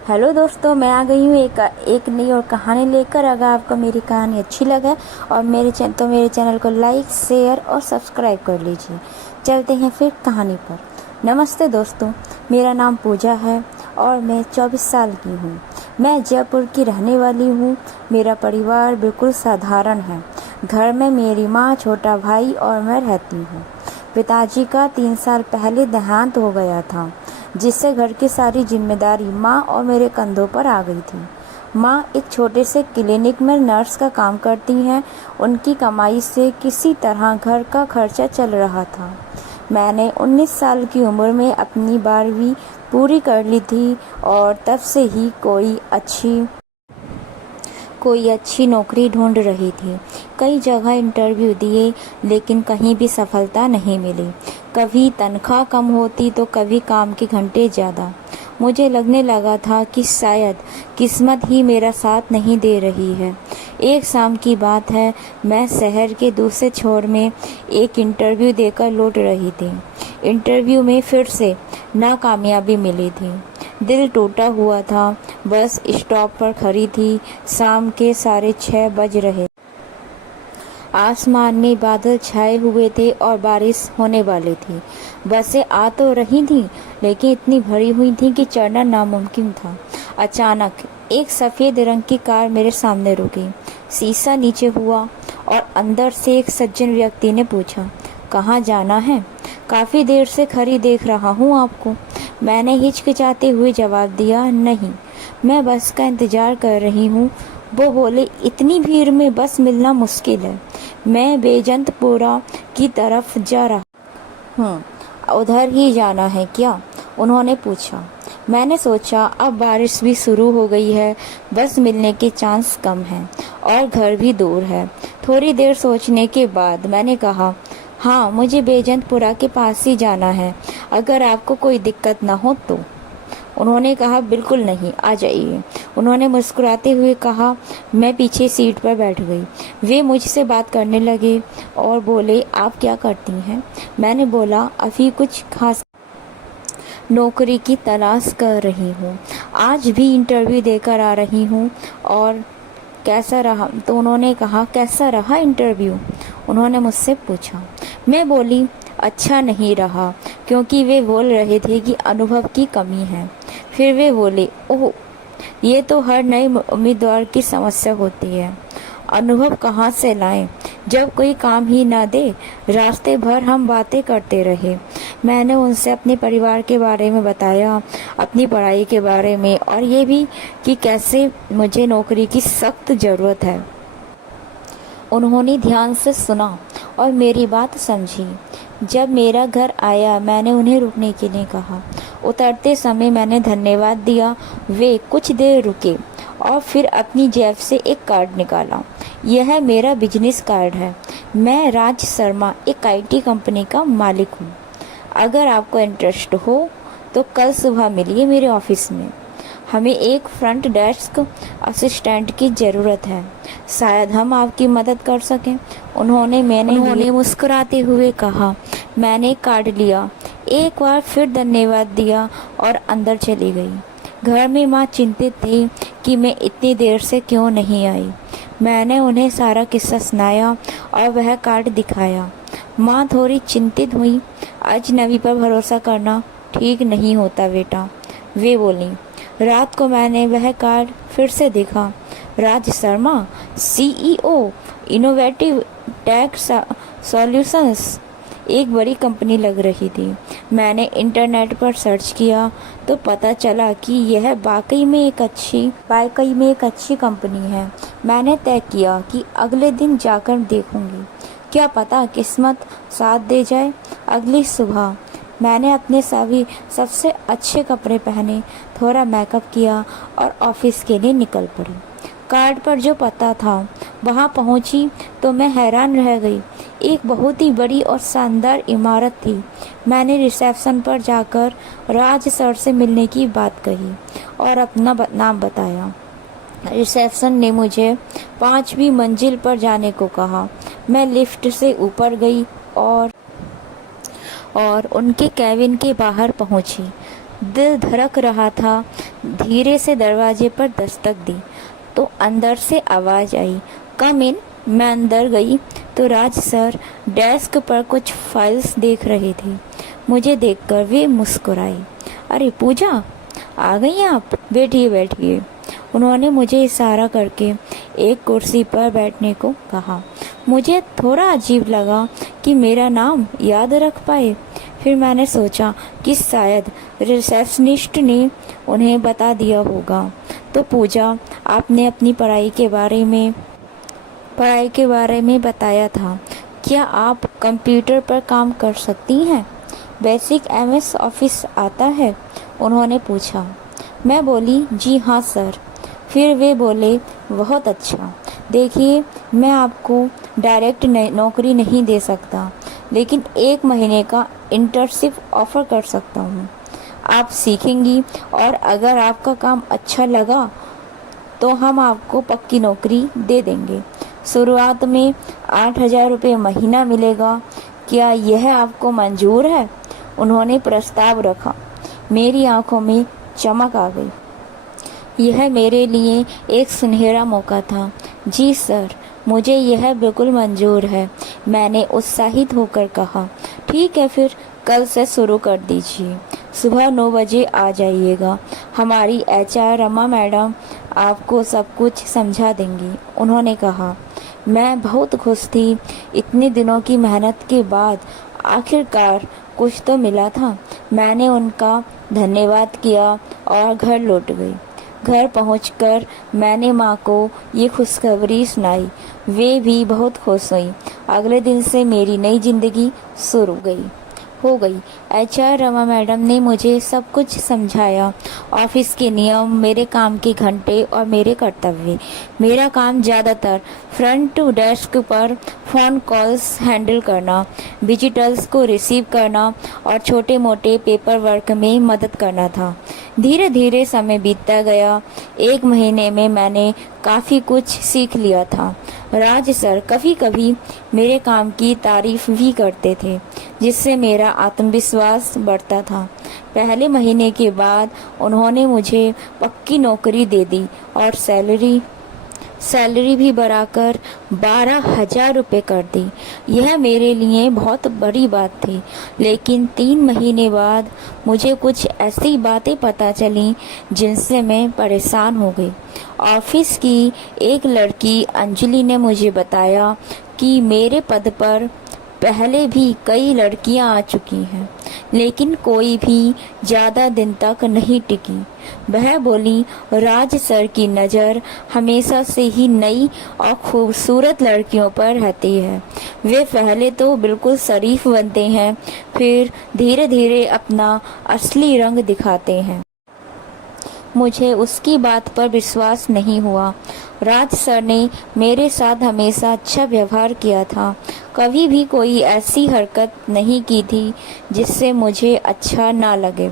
Hello दोस्तों, मैं आ गई हूँ एक नई और कहानी लेकर। अगर आपको मेरी कहानी अच्छी लगे और मेरे चैनल को लाइक, शेयर और सब्सक्राइब कर लीजिए। चलते हैं फिर कहानी पर। नमस्ते दोस्तों, मेरा नाम पूजा है और मैं 24 साल की हूँ। मैं जयपुर की रहने वाली हूँ। मेरा परिवार बिल्कुल साधारण है। घर में मेरी माँ, छोटा भाई और मैं रहती हूँ। पिताजी का 3 साल पहले देहांत हो गया था, जिससे घर की सारी जिम्मेदारी माँ और मेरे कंधों पर आ गई थी। माँ एक छोटे से क्लिनिक में नर्स का काम करती हैं। उनकी कमाई से किसी तरह घर का खर्चा चल रहा था। मैंने 19 साल की उम्र में अपनी 12वीं पूरी कर ली थी और तब से ही कोई अच्छी नौकरी ढूंढ रही थी। कई जगह इंटरव्यू दिए, लेकिन कहीं भी सफलता नहीं मिली। कभी तनख्वाह कम होती तो कभी काम के घंटे ज़्यादा। मुझे लगने लगा था कि शायद किस्मत ही मेरा साथ नहीं दे रही है। एक शाम की बात है, मैं शहर के दूसरे छोर में एक इंटरव्यू देकर लौट रही थी। इंटरव्यू में फिर से नाकामयाबी मिली थी। दिल टूटा हुआ था। बस स्टॉप पर खड़ी थी। शाम के 6:30 बज रहे। आसमान में बादल छाए हुए थे और बारिश होने वाली थी। बसें आ तो रही थीं, लेकिन इतनी भरी हुई थी कि चढ़ना नामुमकिन था। अचानक एक सफ़ेद रंग की कार मेरे सामने रुकी। शीशा नीचे हुआ और अंदर से एक सज्जन व्यक्ति ने पूछा, कहाँ जाना है? काफ़ी देर से खड़ी देख रहा हूँ आपको। मैंने हिचकिचाते हुए जवाब दिया, नहीं, मैं बस का इंतज़ार कर रही हूँ। वो बोले, इतनी भीड़ में बस मिलना मुश्किल है। मैं बेजंतपुरा की तरफ जा रहा हूँ, उधर ही जाना है क्या? उन्होंने पूछा। मैंने सोचा अब बारिश भी शुरू हो गई है, बस मिलने के चांस कम हैं और घर भी दूर है। थोड़ी देर सोचने के बाद मैंने कहा, हाँ, मुझे बेजंतपुरा के पास ही जाना है, अगर आपको कोई दिक्कत ना हो तो। उन्होंने कहा, बिल्कुल नहीं, आ जाइए। उन्होंने मुस्कुराते हुए कहा। मैं पीछे सीट पर बैठ गई। वे मुझसे बात करने लगे और बोले, आप क्या करती हैं? मैंने बोला, अभी कुछ खास नौकरी की तलाश कर रही हूँ, आज भी इंटरव्यू देकर आ रही हूँ। और कैसा रहा? तो उन्होंने कहा, कैसा रहा इंटरव्यू? उन्होंने मुझसे पूछा। मैं बोली, अच्छा नहीं रहा, क्योंकि वे बोल रहे थे कि अनुभव की कमी है। फिर वे बोले, ओह, ये तो हर नए उम्मीदवार की समस्या होती है। अनुभव कहाँ से लाएं, जब कोई काम ही ना दे। रास्ते भर हम बातें करते रहे। मैंने उनसे अपने परिवार के बारे में बताया, अपनी पढ़ाई के बारे में, और ये भी कि कैसे मुझे नौकरी की सख्त ज़रूरत है। उन्होंने ध्यान से सुना और मेरी बात समझी। जब मेरा घर आया, मैंने उन्हें रुकने के लिए कहा। उतरते समय मैंने धन्यवाद दिया। वे कुछ देर रुके और फिर अपनी जेब से एक कार्ड निकाला। यह मेरा बिजनेस कार्ड है। मैं राज शर्मा, एक आईटी कंपनी का मालिक हूँ। अगर आपको इंटरेस्ट हो तो कल सुबह मिलिए मेरे ऑफिस में। हमें एक फ्रंट डेस्क असिस्टेंट की ज़रूरत है, शायद हम आपकी मदद कर सकें। उन्होंने मुस्कुराते हुए कहा। मैंने कार्ड लिया, एक बार फिर धन्यवाद दिया और अंदर चली गई। घर में माँ चिंतित थी कि मैं इतनी देर से क्यों नहीं आई। मैंने उन्हें सारा किस्सा सुनाया और वह कार्ड दिखाया। माँ थोड़ी चिंतित हुई। अजनबी पर भरोसा करना ठीक नहीं होता बेटा, वे बोली। रात को मैंने वह कार्ड फिर से देखा। Raj Sharma, CEO, Innovative Tech Solutions, एक बड़ी कंपनी लग रही थी। मैंने इंटरनेट पर सर्च किया तो पता चला कि यह वाकई में एक अच्छी कंपनी है। मैंने तय किया कि अगले दिन जाकर देखूंगी, क्या पता किस्मत साथ दे जाए। अगली सुबह मैंने अपने सबसे अच्छे कपड़े पहने, थोड़ा मेकअप किया और ऑफिस के लिए निकल पड़ी। कार्ड पर जो पता था वहां पहुंची तो मैं हैरान रह गई। एक बहुत ही बड़ी और शानदार इमारत थी। मैंने रिसेप्शन पर जाकर राज सर से मिलने की बात कही और अपना नाम बताया। रिसेप्शन ने मुझे 5वीं मंजिल पर जाने को कहा। मैं लिफ्ट से ऊपर गई और उनके कैबिन के बाहर पहुंची। दिल धड़क रहा था। धीरे से दरवाजे पर दस्तक दी तो अंदर से आवाज़ आई, कम इन। मैं अंदर गई तो राज सर डेस्क पर कुछ फाइल्स देख रहे थे। मुझे देखकर वे मुस्कुराए। अरे पूजा, आ गई आप? बैठिए बैठिए। उन्होंने मुझे इशारा करके एक कुर्सी पर बैठने को कहा। मुझे थोड़ा अजीब लगा कि मेरा नाम याद रख पाए। फिर मैंने सोचा कि शायद रिसेप्शनिस्ट ने उन्हें बता दिया होगा। तो पूजा, आपने अपनी पढ़ाई के बारे में बताया था। क्या आप कंप्यूटर पर काम कर सकती हैं? बेसिक एमएस ऑफिस आता है? उन्होंने पूछा। मैं बोली, जी हाँ सर। फिर वे बोले, बहुत अच्छा। देखिए, मैं आपको डायरेक्ट नौकरी नहीं दे सकता, लेकिन 1 महीने का इंटर्नशिप ऑफर कर सकता हूँ। आप सीखेंगी और अगर आपका काम अच्छा लगा तो हम आपको पक्की नौकरी दे देंगे। शुरुआत में 8,000 रुपये महीना मिलेगा। क्या यह आपको मंजूर है? उन्होंने प्रस्ताव रखा। मेरी आंखों में चमक आ गई। यह मेरे लिए एक सुनहरा मौका था। जी सर, मुझे यह बिल्कुल मंजूर है, मैंने उत्साहित होकर कहा। ठीक है, फिर कल से शुरू कर दीजिए। सुबह 9 बजे आ जाइएगा। हमारी एचआर रमा मैडम आपको सब कुछ समझा देंगी, उन्होंने कहा। मैं बहुत खुश थी। इतने दिनों की मेहनत के बाद आखिरकार कुछ तो मिला था। मैंने उनका धन्यवाद किया और घर लौट गई। घर पहुंचकर मैंने माँ को ये खुशखबरी सुनाई। वे भी बहुत खुश हुई। अगले दिन से मेरी नई जिंदगी शुरू हो गई। एचआर रमा मैडम ने मुझे सब कुछ समझाया। ऑफिस के नियम, मेरे काम के घंटे और मेरे कर्तव्य। मेरा काम ज़्यादातर फ्रंट टू डेस्क पर फ़ोन कॉल्स हैंडल करना, विजिटर्स को रिसीव करना और छोटे मोटे पेपर वर्क में मदद करना था। धीरे धीरे समय बीतता गया। 1 महीने में मैंने काफ़ी कुछ सीख लिया था। राज सर कभी कभी मेरे काम की तारीफ भी करते थे, जिससे मेरा आत्मविश्वास बढ़ता था। पहले महीने के बाद उन्होंने मुझे पक्की नौकरी दे दी और सैलरी भी बढ़ाकर 12,000 रुपये कर दी। यह मेरे लिए बहुत बड़ी बात थी। लेकिन 3 महीने बाद मुझे कुछ ऐसी बातें पता चलीं जिनसे मैं परेशान हो गई। ऑफिस की एक लड़की अंजलि ने मुझे बताया कि मेरे पद पर पहले भी कई लड़कियां आ चुकी हैं, लेकिन कोई भी ज़्यादा दिन तक नहीं टिकी। वह बोली, राज सर की नज़र हमेशा से ही नई और खूबसूरत लड़कियों पर रहती है। वे पहले तो बिल्कुल शरीफ बनते हैं, फिर धीरे धीरे अपना असली रंग दिखाते हैं। मुझे उसकी बात पर विश्वास नहीं हुआ। राज सर ने मेरे साथ हमेशा अच्छा व्यवहार किया था। कभी भी कोई ऐसी हरकत नहीं की थी जिससे मुझे अच्छा ना लगे।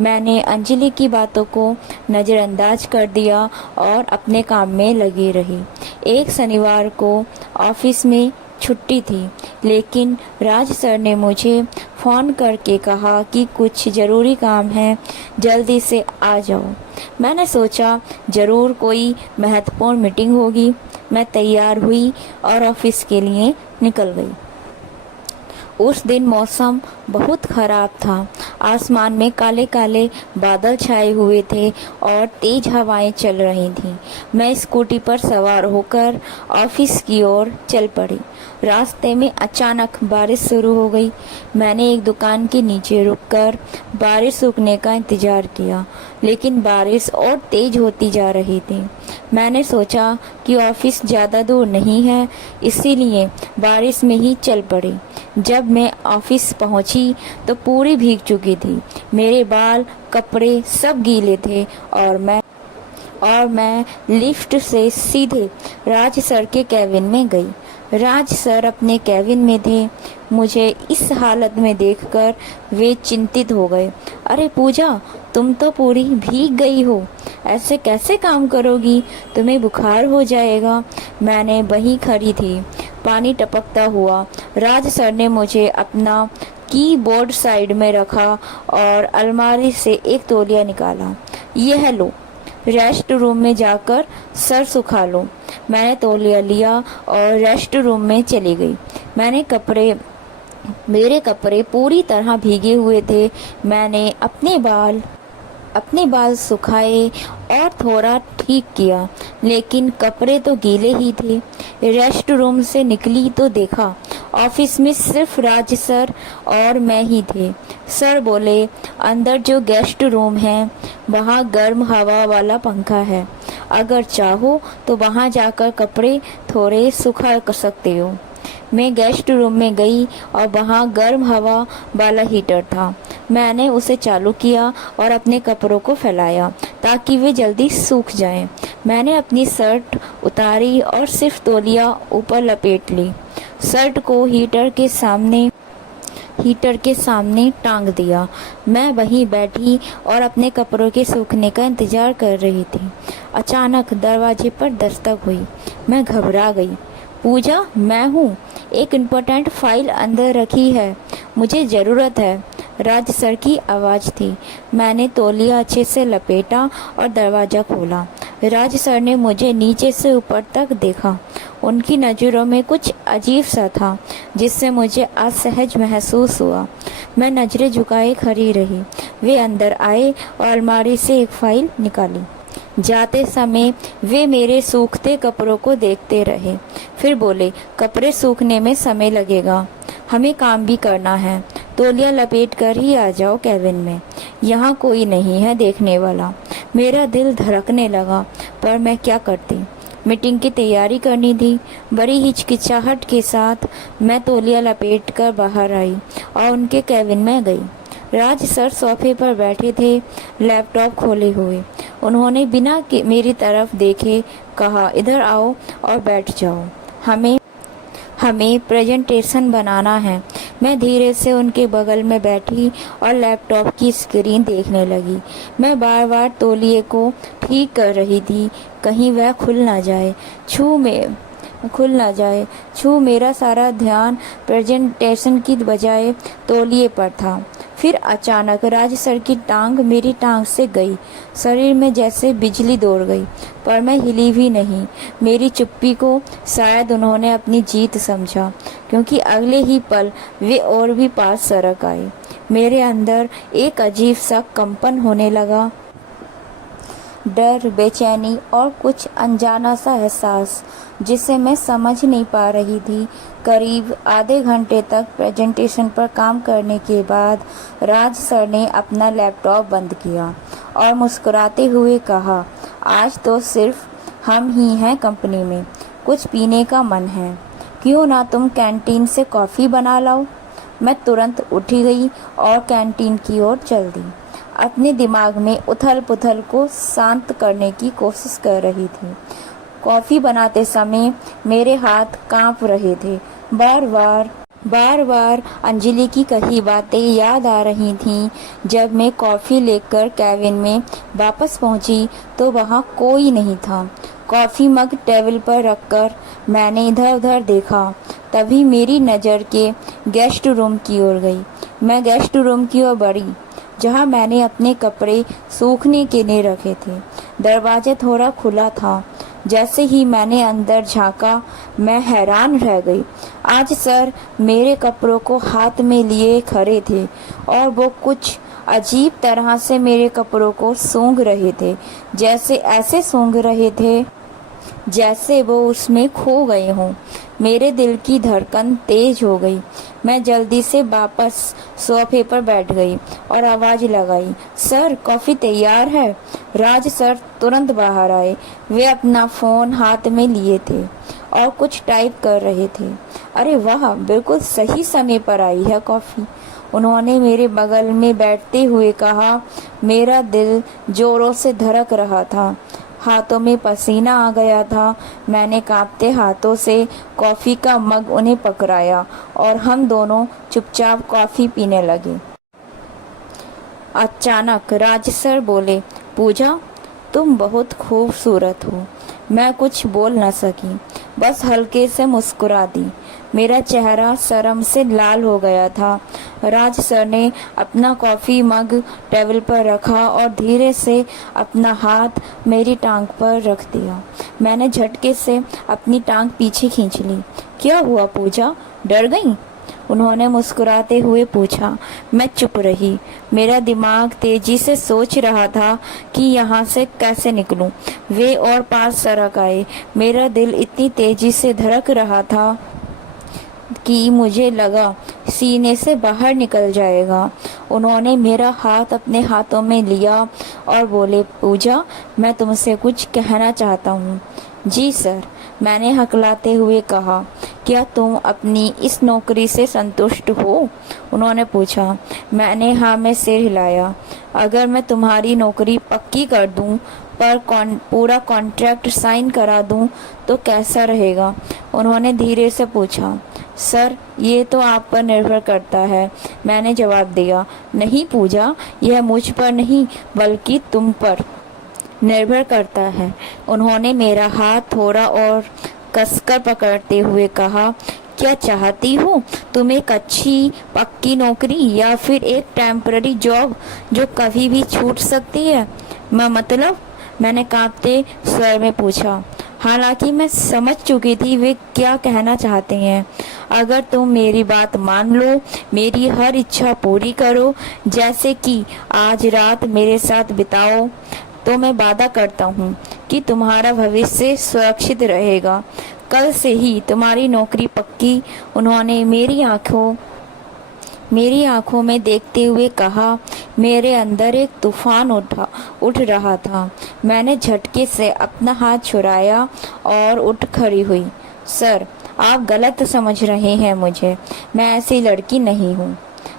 मैंने अंजलि की बातों को नज़रअंदाज कर दिया और अपने काम में लगी रही। एक शनिवार को ऑफिस में छुट्टी थी, लेकिन राज सर ने मुझे फ़ोन करके कहा कि कुछ ज़रूरी काम है, जल्दी से आ जाओ। मैंने सोचा ज़रूर कोई महत्वपूर्ण मीटिंग होगी। मैं तैयार हुई और ऑफिस के लिए निकल गई। उस दिन मौसम बहुत ख़राब था। आसमान में काले काले बादल छाए हुए थे और तेज हवाएं चल रही थीं। मैं स्कूटी पर सवार होकर ऑफिस की ओर चल पड़ी। रास्ते में अचानक बारिश शुरू हो गई। मैंने एक दुकान के नीचे रुककर बारिश रुकने का इंतज़ार किया, लेकिन बारिश और तेज होती जा रही थी। मैंने सोचा कि ऑफिस ज़्यादा दूर नहीं है, इसीलिए बारिश में ही चल पड़ी। जब मैं ऑफिस पहुंची तो पूरी भीग चुकी थी। मेरे बाल, कपड़े सब गीले थे और मैं लिफ्ट से सीधे राज सर के कैबिन में गई। राज सर अपने कैबिन में थे। मुझे इस हालत में देखकर वे चिंतित हो गए। अरे पूजा, तुम तो पूरी भीग गई हो, ऐसे कैसे काम करोगी? तुम्हें बुखार हो जाएगा। मैंने वहीं खड़ी थी, पानी टपकता हुआ। राज सर ने मुझे अपना कीबोर्ड साइड में रखा और अलमारी से एक तौलिया निकाला। यह लो, रेस्ट रूम में जाकर सर सुखा लो। मैंने तौलिया लिया और रेस्ट रूम में चली गई। मेरे कपड़े पूरी तरह भीगे हुए थे। मैंने अपने बाल सुखाए और थोड़ा ठीक किया, लेकिन कपड़े तो गीले ही थे। रेस्ट रूम से निकली तो देखा ऑफिस में सिर्फ राज सर और मैं ही थे। सर बोले, अंदर जो गेस्ट रूम है वहाँ गर्म हवा वाला पंखा है, अगर चाहो तो वहाँ जाकर कपड़े थोड़े सुखा सकते हो। मैं गेस्ट रूम में गई और वहाँ गर्म हवा वाला हीटर था। मैंने उसे चालू किया और अपने कपड़ों को फैलाया ताकि वे जल्दी सूख जाएं। मैंने अपनी शर्ट उतारी और सिर्फ तौलिया ऊपर लपेट ली। शर्ट को हीटर के सामने टांग दिया। मैं वहीं बैठी और अपने कपड़ों के सूखने का इंतजार कर रही थी। अचानक दरवाजे पर दस्तक हुई। मैं घबरा गई। पूजा, मैं हूँ। एक इम्पोर्टेंट फाइल अंदर रखी है, मुझे ज़रूरत है। राज सर की आवाज़ थी। मैंने तौलिया अच्छे से लपेटा और दरवाज़ा खोला। राज सर ने मुझे नीचे से ऊपर तक देखा। उनकी नज़रों में कुछ अजीब सा था जिससे मुझे असहज महसूस हुआ। मैं नज़रें झुकाए खड़ी रही। वे अंदर आए और अलमारी से एक फाइल निकाली। जाते समय वे मेरे सूखते कपड़ों को देखते रहे, फिर बोले, कपड़े सूखने में समय लगेगा, हमें काम भी करना है। तौलिया लपेट कर ही आ जाओ केबिन में, यहाँ कोई नहीं है देखने वाला। मेरा दिल धड़कने लगा, पर मैं क्या करती। मीटिंग की तैयारी करनी थी। बड़ी हिचकिचाहट के साथ मैं तौलिया लपेट कर बाहर आई और उनके केबिन में गई। राज सर सोफे पर बैठे थे, लैपटॉप खोले हुए। उन्होंने बिना मेरी तरफ देखे कहा, इधर आओ और बैठ जाओ, हमें प्रेजेंटेशन बनाना है। मैं धीरे से उनके बगल में बैठी और लैपटॉप की स्क्रीन देखने लगी। मैं बार बार तौलिए को ठीक कर रही थी, कहीं वह खुल ना जाए। मेरा सारा ध्यान प्रेजेंटेशन की बजाय तौलिए पर था। फिर अचानक राज सर की टांग मेरी टांग से गई। शरीर में जैसे बिजली दौड़ गई, पर मैं हिली भी नहीं। मेरी चुप्पी को शायद उन्होंने अपनी जीत समझा, क्योंकि अगले ही पल वे और भी पास सरक आए। मेरे अंदर एक अजीब सा कंपन होने लगा, डर, बेचैनी और कुछ अनजाना सा एहसास जिसे मैं समझ नहीं पा रही थी। करीब आधे घंटे तक प्रेजेंटेशन पर काम करने के बाद राज सर ने अपना लैपटॉप बंद किया और मुस्कुराते हुए कहा, आज तो सिर्फ हम ही हैं कंपनी में, कुछ पीने का मन है, क्यों ना तुम कैंटीन से कॉफ़ी बना लाओ। मैं तुरंत उठी गई और कैंटीन की ओर चल दी। अपने दिमाग में उथल पुथल को शांत करने की कोशिश कर रही थी। कॉफ़ी बनाते समय मेरे हाथ कांप रहे थे। बार बार अंजलि की कही बातें याद आ रही थीं। जब मैं कॉफ़ी लेकर केबिन में वापस पहुंची तो वहां कोई नहीं था। कॉफ़ी मग टेबल पर रखकर मैंने इधर उधर देखा। तभी मेरी नज़र के गेस्ट रूम की ओर गई। मैं गेस्ट रूम की ओर बढ़ी, जहां मैंने अपने कपड़े सूखने के लिए रखे थे। दरवाजा थोड़ा खुला था। जैसे ही मैंने अंदर झांका, मैं हैरान रह गई। आज सर मेरे कपड़ों को हाथ में लिए खड़े थे और वो कुछ अजीब तरह से मेरे कपड़ों को सूंघ रहे थे, जैसे ऐसे सूंघ रहे थे जैसे वो उसमें खो गए हों। मेरे दिल की धड़कन तेज हो गई। मैं जल्दी से वापस सोफे पर बैठ गई और आवाज़ लगाई, सर कॉफ़ी तैयार है। राज सर तुरंत बाहर आए। वे अपना फ़ोन हाथ में लिए थे और कुछ टाइप कर रहे थे। अरे वाह, बिल्कुल सही समय पर आई है कॉफ़ी, उन्होंने मेरे बगल में बैठते हुए कहा। मेरा दिल जोरों से धड़क रहा था, हाथों में पसीना आ गया था। मैंने कांपते हाथों से कॉफ़ी का मग उन्हें पकड़ाया और हम दोनों चुपचाप कॉफ़ी पीने लगे। अचानक राज सर बोले, पूजा तुम बहुत खूबसूरत हो। मैं कुछ बोल न सकी, बस हल्के से मुस्कुरा दी। मेरा चेहरा शर्म से लाल हो गया था। राज सर ने अपना कॉफ़ी मग टेबल पर रखा और धीरे से अपना हाथ मेरी टांग पर रख दिया। मैंने झटके से अपनी टांग पीछे खींच ली। क्या हुआ पूजा, डर गई? उन्होंने मुस्कुराते हुए पूछा। मैं चुप रही। मेरा दिमाग तेजी से सोच रहा था कि यहाँ से कैसे निकलूं। वे और पास सरक आए। मेरा दिल इतनी तेजी से धड़क रहा था कि मुझे लगा सीने से बाहर निकल जाएगा। उन्होंने मेरा हाथ अपने हाथों में लिया और बोले, पूजा, मैं तुमसे कुछ कहना चाहता हूँ। जी सर, मैंने हकलाते हुए कहा। क्या तुम अपनी इस नौकरी से संतुष्ट हो? उन्होंने पूछा। मैंने हाँ में सिर हिलाया। अगर मैं तुम्हारी नौकरी पक्की कर दूं पर पूरा कॉन्ट्रैक्ट साइन करा दूं तो कैसा रहेगा? उन्होंने धीरे से पूछा। सर, ये तो आप पर निर्भर करता है, मैंने जवाब दिया। नहीं पूजा, यह मुझ पर नहीं बल्कि तुम पर निर्भर करता है। उन्होंने मेरा हाथ थोड़ा और कसकर पकड़ते हुए कहा। क्या चाहती हो तुम, एक अच्छी पक्की नौकरी या फिर एक टेम्पररी जॉब जो कभी भी छूट सकती है? मतलब, मैंने कांपते स्वर में पूछा। हालांकि मैं समझ चुकी थी वे क्या कहना चाहते हैं। अगर तुम मेरी बात मान लो, मेरी हर इच्छा पूरी करो, जैसे कि आज रात मेरे साथ बिताओ, तो मैं वादा करता हूँ कि तुम्हारा भविष्य सुरक्षित रहेगा। कल से ही तुम्हारी नौकरी पक्की। उन्होंने मेरी आंखों में देखते हुए कहा। मेरे अंदर एक तूफान उठ रहा था। मैंने झटके से अपना हाथ छुड़ाया और उठ खड़ी हुई। सर, आप गलत समझ रहे हैं मुझे। मैं ऐसी लड़की नहीं हूँ।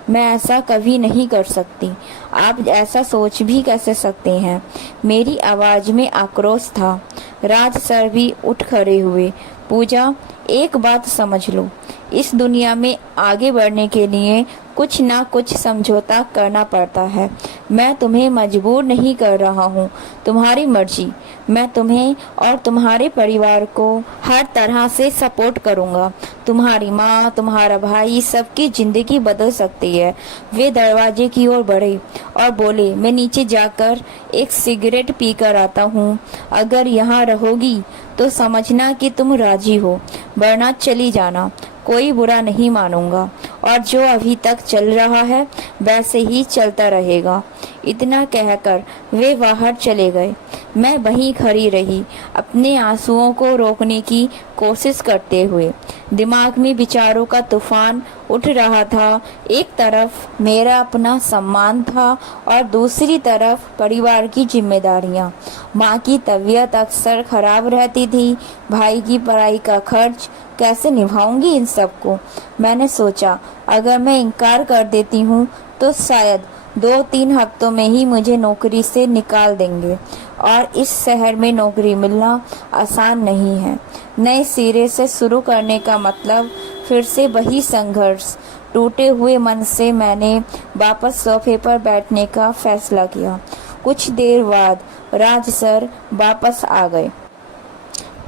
मैं ऐसा कभी नहीं कर सकती। आप ऐसा सोच भी कैसे सकते हैं? मेरी आवाज में आक्रोश था। राज सर भी उठ खड़े हुए। पूजा, एक बात समझ लो, इस दुनिया में आगे बढ़ने के लिए कुछ ना कुछ समझौता करना पड़ता है। मैं तुम्हें मजबूर नहीं कर रहा हूँ, तुम्हारी मर्जी। मैं तुम्हें और तुम्हारे परिवार को हर तरह से सपोर्ट करूँगा। तुम्हारी माँ, तुम्हारा भाई, सबकी जिंदगी बदल सकती है। वे दरवाजे की ओर बढ़े और बोले, मैं नीचे जाकर एक सिगरेट पीकर आता हूँ। अगर यहाँ रहोगी तो समझना कि तुम राजी हो, वरना चली जाना। कोई बुरा नहीं मानूंगा और जो अभी तक चल रहा है वैसे ही चलता रहेगा। इतना कहकर वे बाहर चले गए। मैं वहीं खड़ी रही, अपने आंसुओं को रोकने की कोशिश करते हुए। दिमाग में विचारों का तूफान उठ रहा था। एक तरफ मेरा अपना सम्मान था और दूसरी तरफ परिवार की जिम्मेदारियां। माँ की तबीयत अक्सर खराब रहती थी। भाई की पढ़ाई का खर्च कैसे निभाऊंगी इन सबको? मैंने सोचा, अगर मैं इनकार कर देती हूँ तो शायद 2-3 हफ्तों में ही मुझे नौकरी से निकाल देंगे और इस शहर में नौकरी मिलना आसान नहीं है। नए सिरे से शुरू करने का मतलब फिर से वही संघर्ष। टूटे हुए मन से मैंने वापस सोफे पर बैठने का फैसला किया। कुछ देर बाद राज सर वापस आ गए।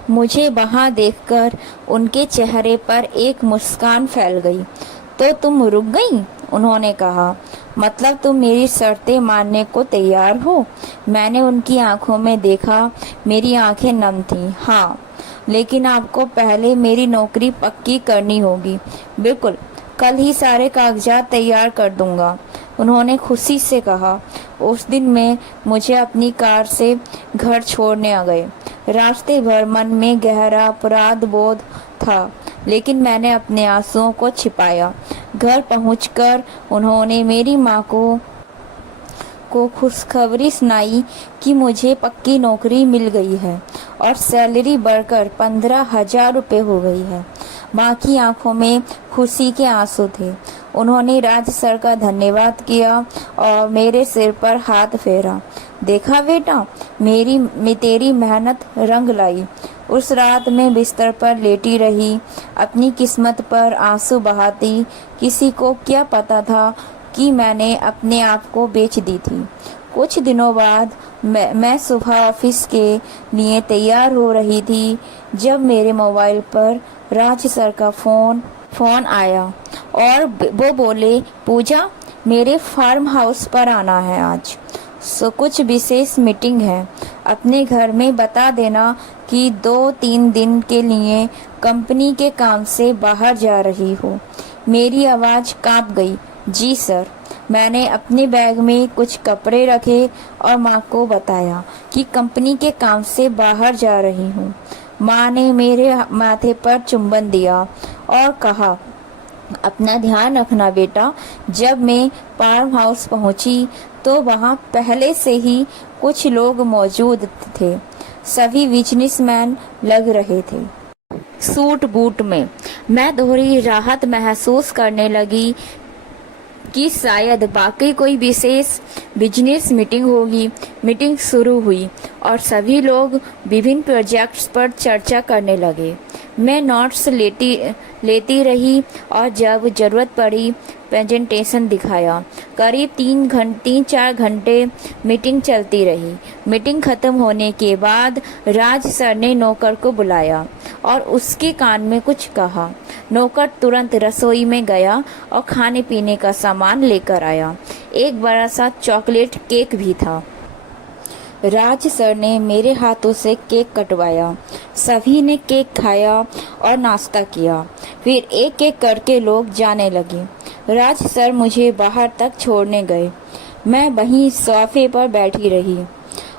मुझे वहां देखकर उनके चेहरे पर एक मुस्कान फैल गई। तो तुम रुक गई? उन्होंने कहा। मतलब तुम मेरी शर्तें मानने को तैयार हो? मैंने उनकी आंखों में देखा। मेरी आंखें नम थीं। हाँ, लेकिन आपको पहले मेरी नौकरी पक्की करनी होगी। बिल्कुल, कल ही सारे कागजात तैयार कर दूंगा, उन्होंने खुशी से कहा। उस दिन मैं मुझे अपनी कार से घर छोड़ने आ गए। रास्ते भर मन में गहरा अपराध बोध था, लेकिन मैंने अपने आंसुओं को छिपाया। घर पहुंचकर उन्होंने मेरी माँ को खुशखबरी सुनाई कि मुझे पक्की नौकरी मिल गई है और सैलरी बढ़कर 15,000 रुपये हो गई है। माँ की आंखों में खुशी के आंसू थे। उन्होंने राज सर का धन्यवाद किया और मेरे सिर पर हाथ फेरा। देखा बेटा, तेरी मेहनत रंग लाई। उस रात मैं बिस्तर पर लेटी रही, अपनी किस्मत पर आंसू बहाती। किसी को क्या पता था कि मैंने अपने आप को बेच दी थी। कुछ दिनों बाद मैं सुबह ऑफिस के लिए तैयार हो रही थी जब मेरे मोबाइल पर राज सर का फोन आया और वो बोले, पूजा मेरे फार्म हाउस पर आना है आज, कुछ विशेष मीटिंग है। अपने घर में बता देना कि 2-3 दिन के लिए कंपनी के काम से बाहर जा रही हो। मेरी आवाज़ कांप गई। जी सर। मैंने अपने बैग में कुछ कपड़े रखे और माँ को बताया कि कंपनी के काम से बाहर जा रही हूँ। माँ ने मेरे माथे पर चुंबन दिया और कहा, अपना ध्यान रखना बेटा। जब मैं फार्म हाउस पहुंची तो वहां पहले से ही कुछ लोग मौजूद थे। सभी बिजनेसमैन लग रहे थे, सूट बूट में। मैं दोहरी राहत महसूस करने लगी कि शायद बाकी कोई विशेष बिजनेस मीटिंग होगी। मीटिंग शुरू हुई और सभी लोग विभिन्न प्रोजेक्ट्स पर चर्चा करने लगे। मैं नोट्स लेती रही और जब जरूरत पड़ी प्रेजेंटेशन दिखाया। करीब 3-4 घंटे मीटिंग चलती रही। मीटिंग खत्म होने के बाद राज सर ने नौकर को बुलाया और उसके कान में कुछ कहा। नौकर तुरंत रसोई में गया और खाने पीने का सामान लेकर आया। एक बड़ा सा चॉकलेट केक भी था। राज सर ने मेरे हाथों से केक कटवाया। सभी ने केक खाया और नाश्ता किया। फिर एक एक करके लोग जाने लगे। राज सर मुझे बाहर तक छोड़ने गए। मैं वहीं सोफे पर बैठी रही,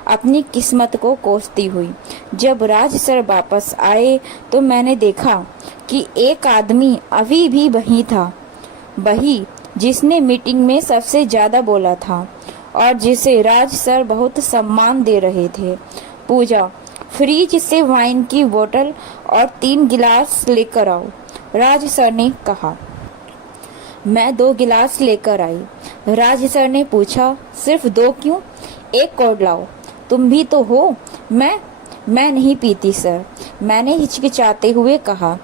अपनी किस्मत को कोसती हुई। जब राज सर वापस आए तो मैंने देखा कि एक आदमी अभी भी वहीं था, वही जिसने मीटिंग में सबसे ज्यादा बोला था और जिसे राज सर बहुत सम्मान दे रहे थे। पूजा, फ्रिज से वाइन की बोतल और 3 गिलास लेकर आओ, राज सर ने कहा। मैं 2 गिलास लेकर आई। राज सर ने पूछा, सिर्फ 2 क्यों? एक और लाओ, तुम भी तो हो। मैं नहीं पीती सर, मैंने हिचकिचाते हुए कहा।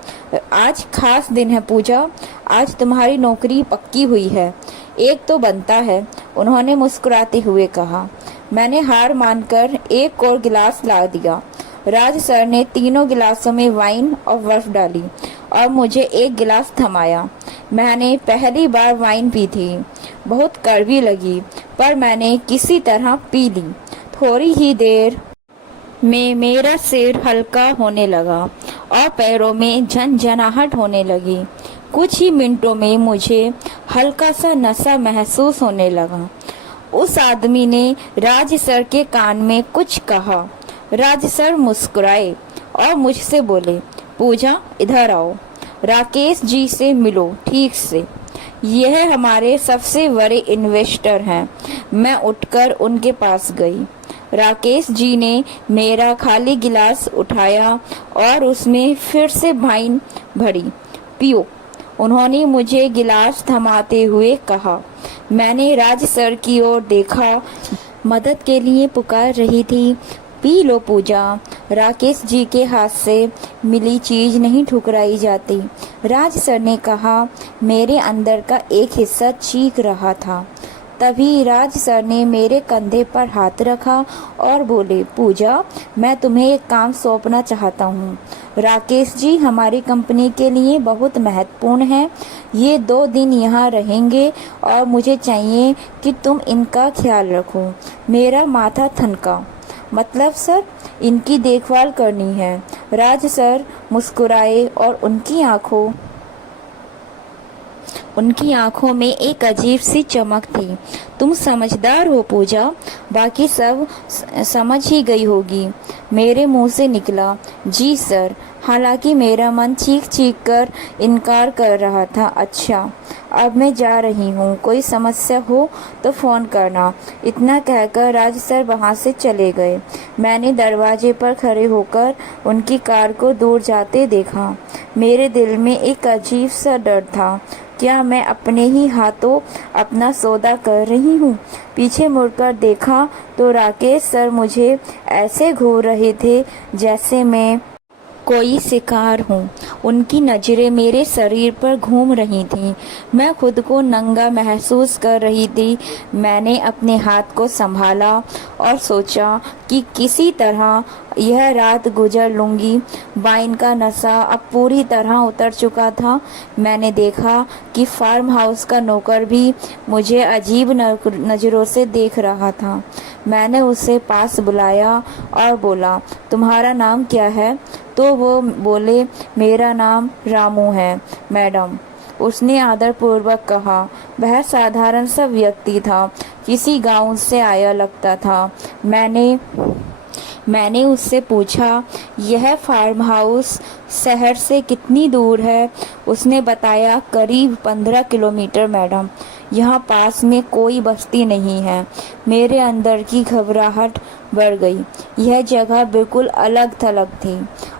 आज खास दिन है पूजा, आज तुम्हारी नौकरी पक्की हुई है, एक तो बनता है, उन्होंने मुस्कुराते हुए कहा। मैंने हार मानकर एक और गिलास ला दिया। राज सर ने तीनों गिलासों में वाइन और बर्फ डाली और मुझे एक गिलास थमाया। मैंने पहली बार वाइन पी थी, बहुत कड़वी लगी, पर मैंने किसी तरह पी ली। थोड़ी ही देर में मेरा सिर हल्का होने लगा और पैरों में झनझनाहट होने लगी। कुछ ही मिनटों में मुझे हल्का सा नशा महसूस होने लगा। उस आदमी ने राज सर के कान में कुछ कहा। राज सर मुस्कुराए और मुझसे बोले, पूजा इधर आओ, राकेश जी से मिलो ठीक से, यह हमारे सबसे बड़े इन्वेस्टर हैं। मैं उठकर उनके पास गई। राकेश जी ने मेरा खाली गिलास उठाया और उसमें फिर से वाइन भरी। पियो, उन्होंने मुझे गिलास थमाते हुए कहा। मैंने राज सर की ओर देखा, मदद के लिए पुकार रही थी। पी लो पूजा, राकेश जी के हाथ से मिली चीज नहीं ठुकराई जाती, राज सर ने कहा। मेरे अंदर का एक हिस्सा चीख रहा था। तभी राज सर ने मेरे कंधे पर हाथ रखा और बोले, पूजा मैं तुम्हें एक काम सौंपना चाहता हूँ। राकेश जी हमारी कंपनी के लिए बहुत महत्वपूर्ण है। ये 2 दिन यहाँ रहेंगे और मुझे चाहिए कि तुम इनका ख्याल रखो। मेरा माथा ठनका। मतलब सर, इनकी देखभाल करनी है। राज सर मुस्कुराए और उनकी आंखों में एक अजीब सी चमक थी। तुम समझदार हो पूजा, बाकी सब समझ ही गई होगी। मेरे मुंह से निकला, जी सर। हालांकि मेरा मन चीख चीख कर इनकार कर रहा था। अच्छा, अब मैं जा रही हूँ, कोई समस्या हो तो फोन करना। इतना कहकर राज सर वहाँ से चले गए। मैंने दरवाजे पर खड़े होकर उनकी कार को दूर जाते देखा। मेरे दिल में एक अजीब सा डर था। क्या मैं अपने ही हाथों अपना सौदा कर रही हूँ? पीछे मुड़कर देखा तो राकेश सर मुझे ऐसे घूर रहे थे जैसे मैं कोई शिकार हूँ। उनकी नजरें मेरे शरीर पर घूम रही थीं। मैं खुद को नंगा महसूस कर रही थी। मैंने अपने हाथ को संभाला और सोचा कि किसी तरह यह रात गुजर लूंगी। वाइन का नशा अब पूरी तरह उतर चुका था। मैंने देखा कि फार्म हाउस का नौकर भी मुझे अजीब नजरों से देख रहा था। मैंने उसे पास बुलाया और बोला, तुम्हारा नाम क्या है? तो वो बोले, मेरा नाम रामू है मैडम। उसने आदरपूर्वक कहा। वह साधारण सा व्यक्ति था, किसी गांव से आया लगता था। मैंने उससे पूछा, यह फार्म हाउस शहर से कितनी दूर है? उसने बताया, करीब 15 किलोमीटर मैडम। यहाँ पास में कोई बस्ती नहीं है। मेरे अंदर की घबराहट बढ़ गई। यह जगह बिल्कुल अलग थलग थी।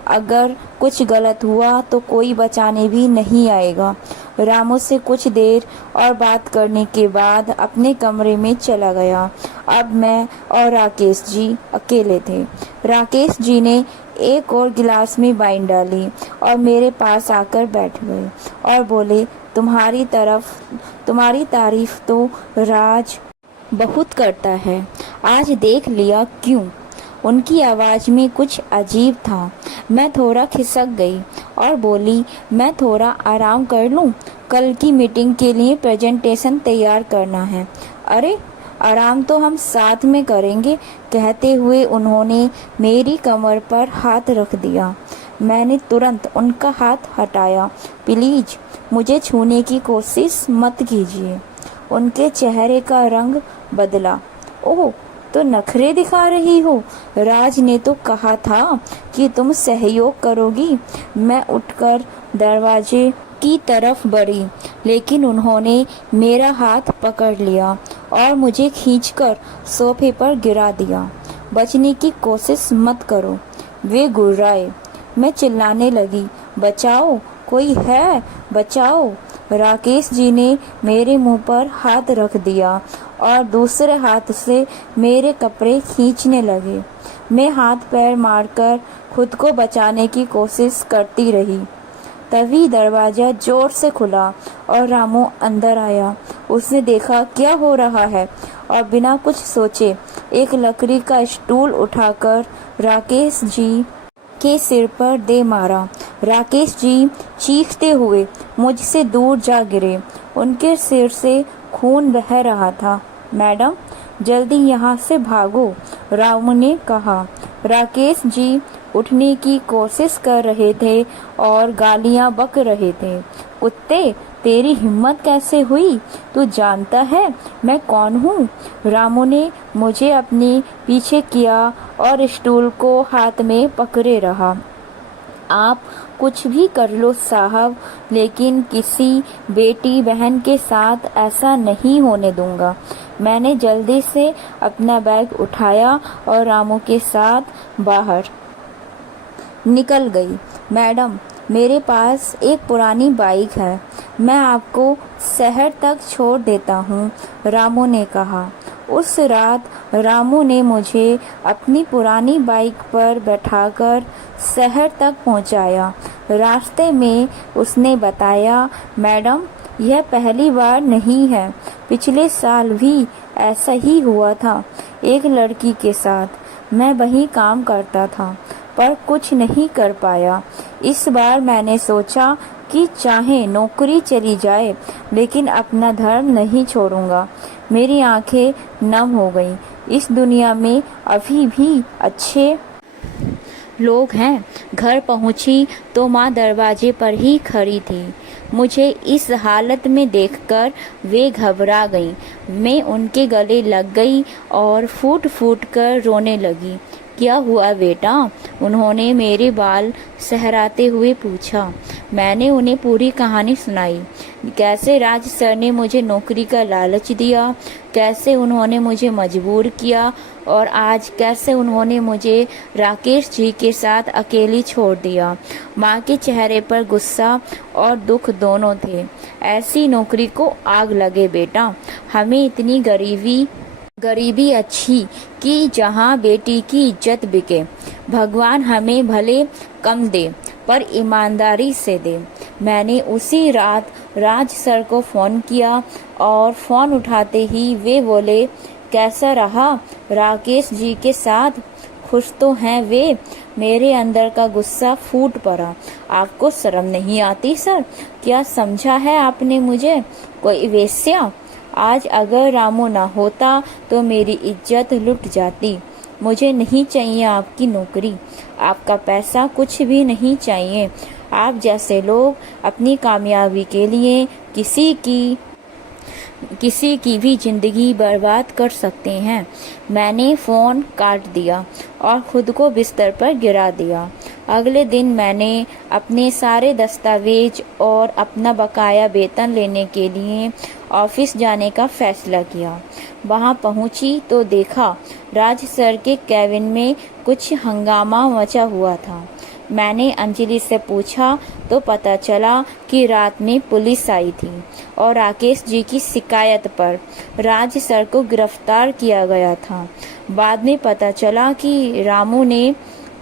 अगर कुछ गलत हुआ तो कोई बचाने भी नहीं आएगा। रामू से कुछ देर और बात करने के बाद अपने कमरे में चला गया। अब मैं और राकेश जी अकेले थे। राकेश जी ने एक और गिलास में वाइन डाली और मेरे पास आकर बैठ गए और बोले, तुम्हारी तारीफ तो राज बहुत करता है। आज देख लिया क्यों? उनकी आवाज़ में कुछ अजीब था। मैं थोड़ा खिसक गई और बोली, मैं थोड़ा आराम कर लूं? कल की मीटिंग के लिए प्रेजेंटेशन तैयार करना है। अरे आराम तो हम साथ में करेंगे, कहते हुए उन्होंने मेरी कमर पर हाथ रख दिया। मैंने तुरंत उनका हाथ हटाया। प्लीज मुझे छूने की कोशिश मत कीजिए। उनके चेहरे का रंग बदला। ओह, तो नखरे दिखा रही हो? राज ने तो कहा था कि तुम सहयोग करोगी। मैं उठकर दरवाजे की तरफ बढ़ी, लेकिन उन्होंने मेरा हाथ पकड़ लिया और मुझे खींचकर सोफे पर गिरा दिया। बचने की कोशिश मत करो। वे गुर्राए। मैं चिल्लाने लगी, बचाओ, कोई है, बचाओ। राकेश जी ने मेरे मुंह पर हाथ रख दिया और दूसरे हाथ से मेरे कपड़े खींचने लगे। मैं हाथ पैर मारकर खुद को बचाने की कोशिश करती रही। तभी दरवाजा जोर से खुला और रामू अंदर आया। उसने देखा क्या हो रहा है और बिना कुछ सोचे एक लकड़ी का स्टूल उठाकर राकेश जी के सिर पर दे मारा। राकेश जी चीखते हुए मुझसे दूर जा गिरे। उनके सिर से खून बह रहा था। मैडम, जल्दी यहाँ से भागो, रामू ने कहा। राकेश जी उठने की कोशिश कर रहे थे और गालियां बक रहे थे। कुत्ते, तेरी हिम्मत कैसे हुई? तू जानता है मैं कौन हूँ? रामू ने मुझे अपने पीछे किया और स्टूल को हाथ में पकड़े रहा। आप कुछ भी कर लो साहब, लेकिन किसी बेटी बहन के साथ ऐसा नहीं होने दूंगा। मैंने जल्दी से अपना बैग उठाया और रामू के साथ बाहर निकल गई। मैडम, मेरे पास एक पुरानी बाइक है, मैं आपको शहर तक छोड़ देता हूँ, रामू ने कहा। उस रात रामू ने मुझे अपनी पुरानी बाइक पर बैठाकर शहर तक पहुँचाया। रास्ते में उसने बताया, मैडम, यह पहली बार नहीं है, पिछले साल भी ऐसा ही हुआ था एक लड़की के साथ। मैं वहीं काम करता था पर कुछ नहीं कर पाया। इस बार मैंने सोचा कि चाहे नौकरी चली जाए लेकिन अपना धर्म नहीं छोड़ूंगा। मेरी आंखें नम हो गईं। इस दुनिया में अभी भी अच्छे लोग हैं। घर पहुंची तो माँ दरवाजे पर ही खड़ी थी। मुझे इस हालत में देखकर वे घबरा गईं। मैं उनके गले लग गई और फूट फूट कर रोने लगी। क्या हुआ बेटा? उन्होंने मेरे बाल सहराते हुए पूछा। मैंने उन्हें पूरी कहानी सुनाई। कैसे राज सर ने मुझे नौकरी का लालच दिया, कैसे उन्होंने मुझे मजबूर किया और आज कैसे उन्होंने मुझे राकेश जी के साथ अकेली छोड़ दिया। माँ के चेहरे पर गुस्सा और दुख दोनों थे। ऐसी नौकरी को आग लगे बेटा। हमें इतनी गरीबी अच्छी कि जहाँ बेटी की इज्जत बिके। भगवान हमें भले कम दे पर ईमानदारी से दे। मैंने उसी रात राज सर को फ़ोन किया और फ़ोन उठाते ही वे बोले, कैसा रहा राकेश जी के साथ? खुश तो हैं वे? मेरे अंदर का गुस्सा फूट पड़ा। आपको शर्म नहीं आती सर? क्या समझा है आपने मुझे, कोई वेश्या? आज अगर रामू ना होता तो मेरी इज्जत लुट जाती। मुझे नहीं चाहिए आपकी नौकरी, आपका पैसा, कुछ भी नहीं चाहिए। आप जैसे लोग अपनी कामयाबी के लिए किसी की भी जिंदगी बर्बाद कर सकते हैं। मैंने फ़ोन काट दिया और खुद को बिस्तर पर गिरा दिया। अगले दिन मैंने अपने सारे दस्तावेज और अपना बकाया वेतन लेने के लिए ऑफिस जाने का फैसला किया। वहां पहुंची तो देखा राज सर के केबिन में कुछ हंगामा मचा हुआ था। मैंने अंजलि से पूछा तो पता चला कि रात में पुलिस आई थी और राकेश जी की शिकायत पर राज सर को गिरफ्तार किया गया था। बाद में पता चला कि रामू ने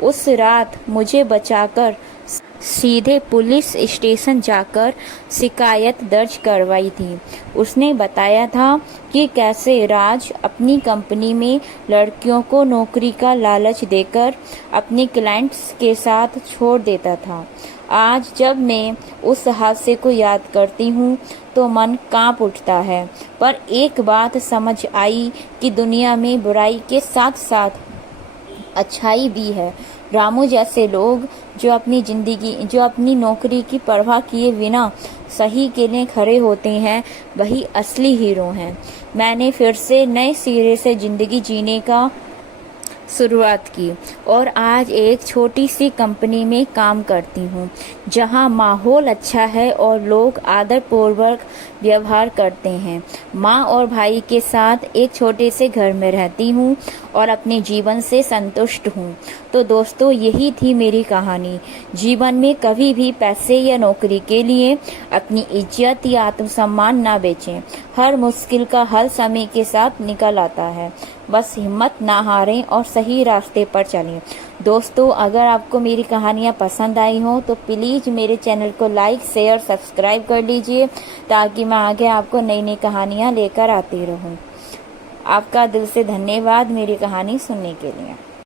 उस रात मुझे बचाकर सीधे पुलिस स्टेशन जाकर शिकायत दर्ज करवाई थी। उसने बताया था कि कैसे राज अपनी कंपनी में लड़कियों को नौकरी का लालच देकर अपने क्लाइंट्स के साथ छोड़ देता था। आज जब मैं उस हादसे को याद करती हूँ तो मन कांप उठता है। पर एक बात समझ आई कि दुनिया में बुराई के साथ साथ अच्छाई भी है। रामू जैसे लोग जो अपनी नौकरी की परवाह किए बिना सही के लिए खड़े होते हैं, वही असली हीरो हैं। मैंने फिर से नए सिरे से जिंदगी जीने का शुरुआत की और आज एक छोटी सी कंपनी में काम करती हूँ, जहाँ माहौल अच्छा है और लोग आदरपूर्वक व्यवहार करते हैं। माँ और भाई के साथ एक छोटे से घर में रहती हूँ और अपने जीवन से संतुष्ट हूँ। तो दोस्तों, यही थी मेरी कहानी। जीवन में कभी भी पैसे या नौकरी के लिए अपनी इज्जत या आत्मसम्मान ना बेचें। हर मुश्किल का हल समय के साथ निकल आता है। बस हिम्मत ना हारें और सही रास्ते पर चलें। दोस्तों, अगर आपको मेरी कहानियाँ पसंद आई हो तो प्लीज़ मेरे चैनल को लाइक, शेयर, सब्सक्राइब कर लीजिए, ताकि मैं आगे आपको नई नई कहानियाँ लेकर आती रहूँ। आपका दिल से धन्यवाद मेरी कहानी सुनने के लिए।